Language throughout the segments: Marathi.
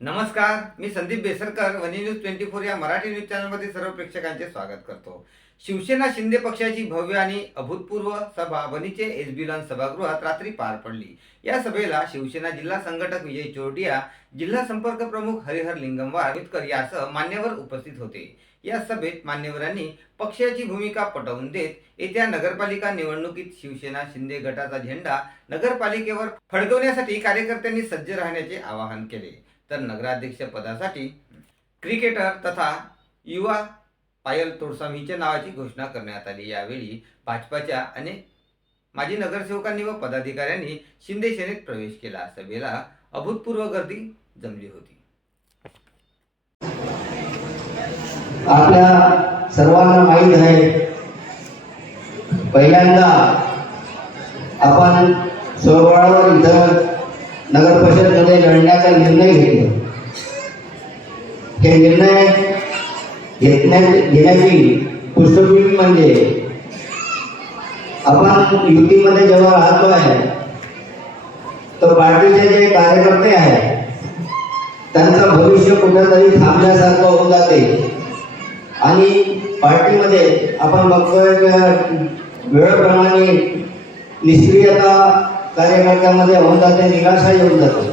नमस्कार मी संदीप बेसरकर वनी न्यूज ट्वेंटी फोर या मराठी न्यूज चॅनलमध्ये सर्व प्रेक्षकांचे स्वागत करतो. शिवसेना शिंदे पक्षाची भव्य आणि अभूतपूर्व सभा वनीचे एस बी लॉन सभागृहात रात्री पार पडली. या सभेला शिवसेना जिल्हा संघटक विजय चोरडिया जिल्हा संपर्क प्रमुख हरिहर लिंगमवार आंबेडकर यासह मान्यवर उपस्थित होते. या सभेत मान्यवरांनी पक्षाची भूमिका पटवून देत येत्या नगरपालिका निवडणुकीत शिवसेना शिंदे गटाचा झेंडा नगरपालिकेवर फडकवण्यासाठी कार्यकर्त्यांनी सज्ज राहण्याचे आवाहन केले. तर नगराध्यक्ष पदासाठी क्रिकेटर तथा युवा पायल तोडसामीच्या नावाची घोषणा करण्यात आली. यावेळी भाजपाच्या अनेक माजी नगरसेवकांनी व पदाधिकाऱ्यांनी शिंदे सेनेत प्रवेश केला. सभेला अभूतपूर्व गर्दी जमली होती. आपल्या सर्वांना माहीत आहे पहिल्यांदा आपण सोरवाडावर इथं नगर परिषदमध्ये लढण्याचा निर्णय घेतला. हे निर्णय घेतण्या घेण्याची पुष्टभूमी म्हणजे आपण युतीमध्ये जेव्हा राहतो आहे तर पार्टीचे जे कार्यकर्ते आहेत त्यांचं भविष्य कुठेतरी थांबण्यासारखं होऊन जाते. आणि पार्टीमध्ये आपण बघतोय वेळेप्रमाणे निष्क्रियता कार्यकर्त्यामध्ये होऊन जाते निराशा येऊन जाते.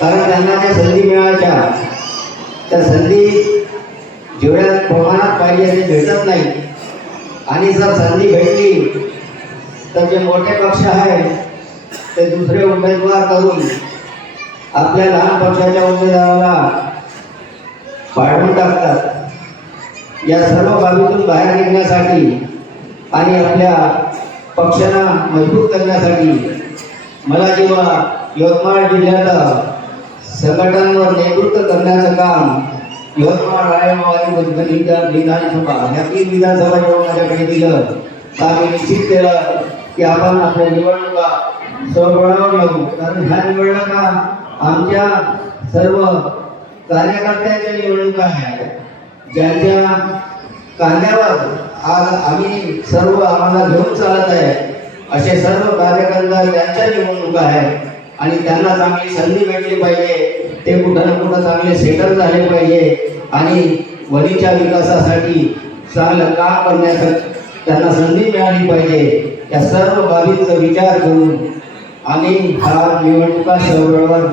कारण त्यांना ज्या संधी मिळायच्या. त्या संधी जेवढ्या प्रमाणात पाहिजे ते भेटत नाही. आणि जर संधी भेटली तर जे मोठे पक्ष आहेत ते दुसरे उमेदवार करून आपल्या लहान पक्षाच्या उमेदवाराला पाडून टाकतात. या सर्व बाबीतून बाहेर निघण्यासाठी आणि आपल्या पक्षांना मजबूत करण्यासाठी मला जेव्हा यवतमाळ जिल्ह्याला संघटनांवर नेतृत्व करण्याचं काम यवतमाळ रायमावाडी विधानसभा ह्या तीन विधानसभा जेव्हा माझ्याकडे दिलं तर निश्चित केलं की आपण आपल्या निवडणुका सोडवणार लावू. कारण ह्या निवडणुका आमच्या सर्व कार्यकर्त्यांच्या निवडणुका आहेत. ज्यांच्या कांद्यावर आज आम्ही सर्व आम्हाला घेऊन चालत आहे. असे सर्व कार्यकर्ता यांच्या निवडणुका आहेत आणि त्यांना चांगली संधी भेटली पाहिजे. ते कुठं ना कुठं चांगले सेटल झाले पाहिजे. आणि वणीच्या विकासासाठी चांगलं काम करण्यासाठी त्यांना संधी मिळाली पाहिजे. या सर्व बाबींचा विचार करून आम्ही हा निवडणुका सर्वांवर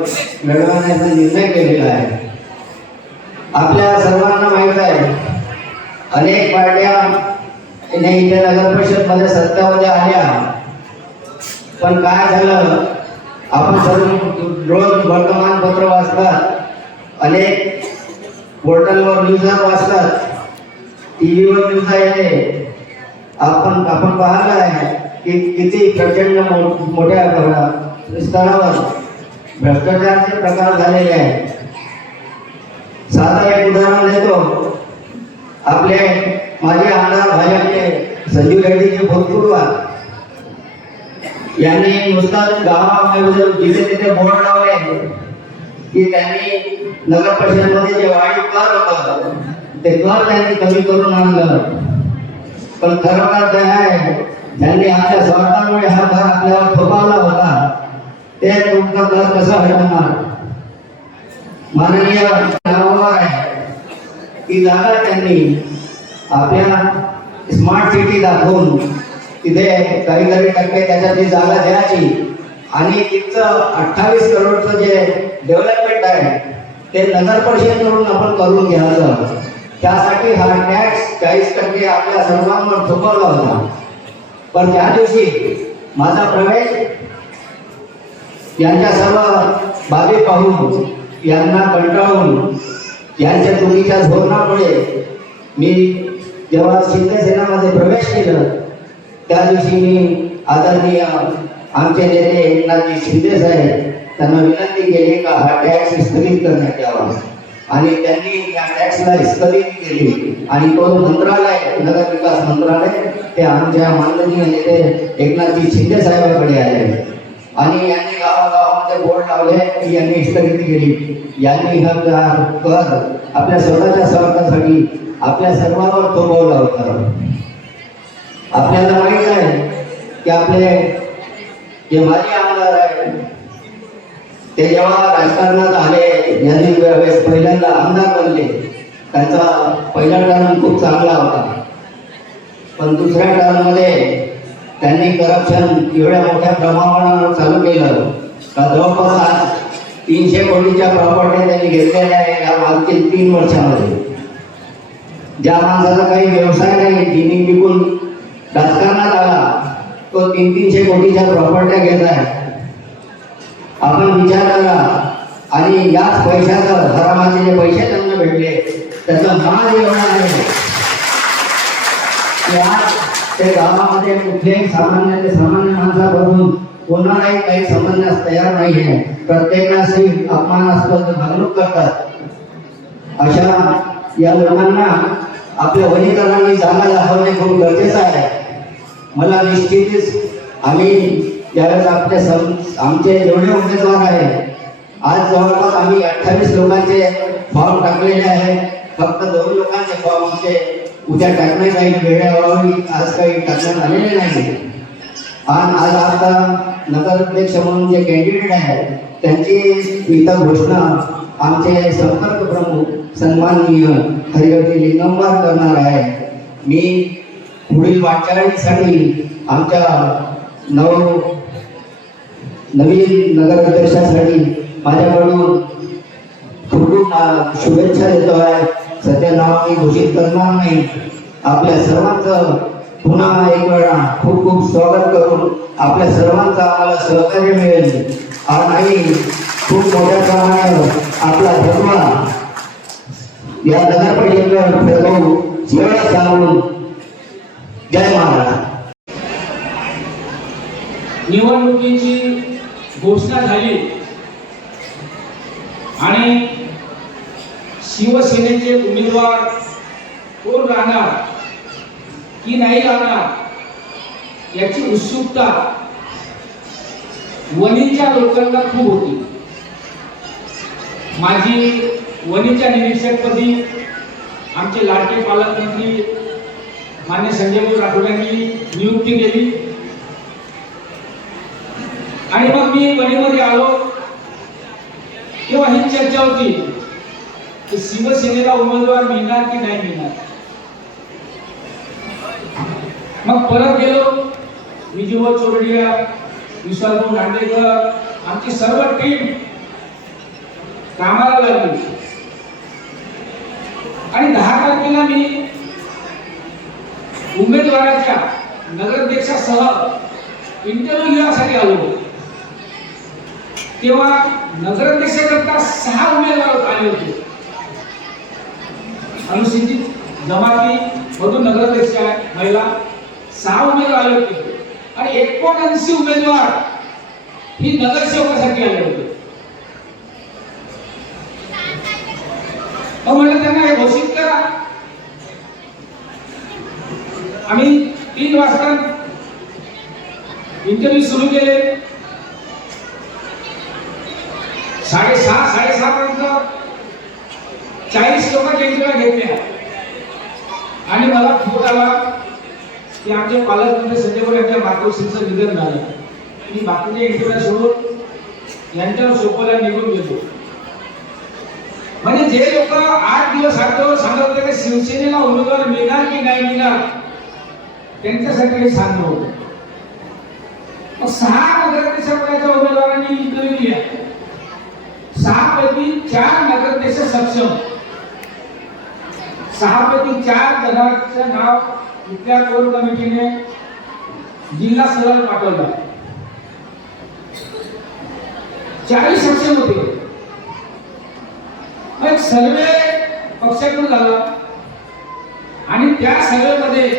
मिळवण्याचा निर्णय केलेला आहे. आपल्या सर्वांना माहीत आहे अनेक पार्ट्या ने इथे नगर परिषदमध्ये सत्तामध्ये आल्या. पण काय झालं? आपण सर्व रोज वर्तमानपत्र वाचतात. अनेक पोर्टलवर न्यूज वाचतात. टी व्हीवर न्यूज येते आपण आपण पाहिलं आहे की किती प्रचंड मो- मोठ्या स्तरावर भ्रष्टाचारचे प्रकार झालेले आहेत. साधा एक उदाहरण देतो. आपले माजी आमदार भाजपचे संजीव रेड्डीचे भूतपूर्व यांनी नुसताच गावामध्ये जिथे तिथे बोर्ड लावले की त्यांनी नगर परिषदेमध्ये जे वाढीव कर होतं ते कर त्यांनी कमी करून आणलं. पण खरं तर ते आहे त्यांनी आपल्या स्वार्थामुळे हा कर आपल्यावर थोपावला होता ते तुमचं कर कसं हटवणार माननीय की जागा त्यांनी आपल्या स्मार्ट सिटी दाखवून तिथे काही काही टक्के त्याच्यातली जागा द्यायची. आणि तिथं अठ्ठावीस करोडचं जे डेव्हलपमेंट आहे ते नगर परिषदेकडून आपण करून घ्यायचं. त्यासाठी हा टॅक्स चाळीस टक्के आपल्या सर्वांवर थोपवला होता. पण त्या दिवशी माझा प्रवेश यांच्या सर्व बाबी पाहून यांना कंटाळून यांच्या चुकीच्या धोरणामुळे मी जेव्हा शिवसेनामध्ये प्रवेश केलं त्या दिवशी मी आदरणीय आमचे नेते एकनाथजी शिंदे साहेब त्यांना विनंती केली का हा टॅक्स स्थगित करण्यात यावा. आणि त्यांनी या टॅक्सला स्थगित केली. आणि तो मंत्रालय नगर विकास मंत्रालय ते आमच्या माननीय नेते एकनाथजी शिंदे साहेबांकडे आले. आणि यांनी गावागावामध्ये बोर्ड लावले की यांनी स्थगिती केली. यांनी हा कर. आपल्या स्वतःच्या स्वार्थासाठी आपल्या सर्वांवर थोपवला होता. आपल्याला माहीत आहे की आपले जे माजी आमदार आहे ते जेव्हा राजकारणात आले यांनी वेळेस पहिल्यांदा आमदार बनले. त्यांचा पहिला टर्म खूप चांगला होता. पण दुसऱ्या टर्ममध्ये त्यांनी करप्शन एवढ्या मोठ्या प्रमाणावर चालू केलं. का जवळपास आज तीनशे कोटीच्या प्रॉपर्टी त्यांनी घेतलेल्या आहे या मागील तीन वर्षामध्ये. ज्या माणसाचा काही व्यवसाय नाही जिनी विकून राजकारणात आला तो तीन तीनशे कोटीच्या प्रॉपर्ट्या घेत आहे. आपण विचार करा. आणि याच पैशाचं हरामाचे जे पैसे त्यांना भेटले त्याचा मान एवढा आहे. ते गावामध्ये कुठल्याही सामान्य ते सामान्य माणसाबरोबर कोणालाही काही समजण्यास तयार नाही आहे प्रत्येकाशी अपमानास्पद भागणूक करतात. अशा या लोकांना आपल्या वनीकरणाने जागा दाखवणे खूप गरजेचं आहे. मला निश्चितच आम्ही ज्यावेळेस आपले सम आमचे जेवढे उमेदवार आहे. आज जवळपास आम्ही अठ्ठावीस लोकांचे फॉर्म टाकलेले आहे फक्त दोन लोकांचे फॉर्म आमचे उद्या टाकणार जाईल वेळेअभावी आज काही टाकण्यात आलेले नाही आणि आज आता नगराध्यक्ष म्हणून जे कॅन्डिडेट आहेत त्यांची इथं घोषणा आमचे संपर्क प्रमुख सन्माननीय हरिवती लिंगंबार करणार आहे मी पुढील वाटचालीसाठी आमच्या नव नवीन नगराध्यक्षासाठी माझ्याकडून खूप शुभेच्छा देतो आहे. सध्या नावाने घोषित करणार नाही. आपल्या सर्वांचं पुन्हा एक वेळा खूप खूप स्वागत करून आपल्या सर्वांचा आम्हाला सहकार्य मिळेल. आणि खूप मोठ्या प्रमाणावर आपला धर्म या नगरपालिकेवर फिरवू एवढं सांगून जय महाराज. निवडणुकीची घोषणा झाली आणि शिवसेनेचे उमेदवार कोण राहणार? की नाही राहणार? याची उत्सुकता वणीच्या लोकांना खूप होती. माझी वणीच्या निरीक्षकपदी आमचे लाडके पालकमंत्री मान्य संजय राठोड यांनी नियुक्ती केली. आणि मग मी वणीमध्ये आलो. तेव्हा ही चर्चा होती. की शिवसेनेला उमेदवार मिळणार की नाही मिळणार? मग परत गेलो. विजय चोरडिया विशालभाऊ दांडेकर आमची सर्व टीम कामाला लागली. आणि दहा तारखेला मी उमेदवाराच्या नगराध्यक्षासह इंटरव्ह्यू घेण्यासाठी आलो. तेव्हा नगराध्यक्षाकरता सहा उमेदवार आले होते. अनुसूचित जमाती मधून नगराध्यक्ष आहे महिला. सहा उमेदवार आले होते. आणि एकोणऐंशी उमेदवार ही नगरसेवकासाठी आले होते. मग म्हटलं त्यांना हे घोषित करा. आम्ही तीन वाजता इंटरव्ह्यू सुरू केले. साडेसहा चाळीस लोकांच्या इंटरव्ह्यू घेतल्या आणि मला फोन आला की आमचे पालकमंत्री संजय भोर यांच्या मातोश्रीचं निधन झालं. मी बाकीच्या इंटरव्ह्यू सोडून यांच्या सोपवल्या निघून गेलो. म्हणजे जे लोक आठ दिवस अगोदर सांगत होते की शिवसेनेला उमेदवार मिळणार की नाही मिळणार त्यांच्यासाठी हे सांगणं होतं. सहा नगराध्यक्ष उमेदवारांनी इंटरव्ह्यू दिल्या सहा पैकी चार नगराध्यक्ष सक्षम. सहापैकी चार जणांचं नाव इथल्या कोर कमिटीने जिल्हा स्तरावर पाठवलं. चाळीस सक्षम होते. मग एक सर्वे पक्षाकडून झाला. आणि त्या सर्वेमध्ये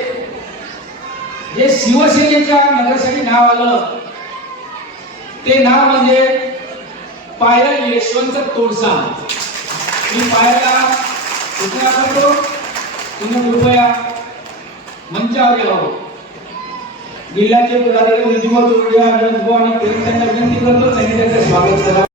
जे शिवसेनेच्या नगरसाठी नाव आलं ते नाव म्हणजे पायल यशवंत तोडसा. मी पायाला सूचना करतो. तुम्ही कृपया मंचावर यावं जिल्ह्याचे पदाधिकारी निजुमा आणि त्यांना विनंती करतो त्यांनी त्यांचं स्वागत करा.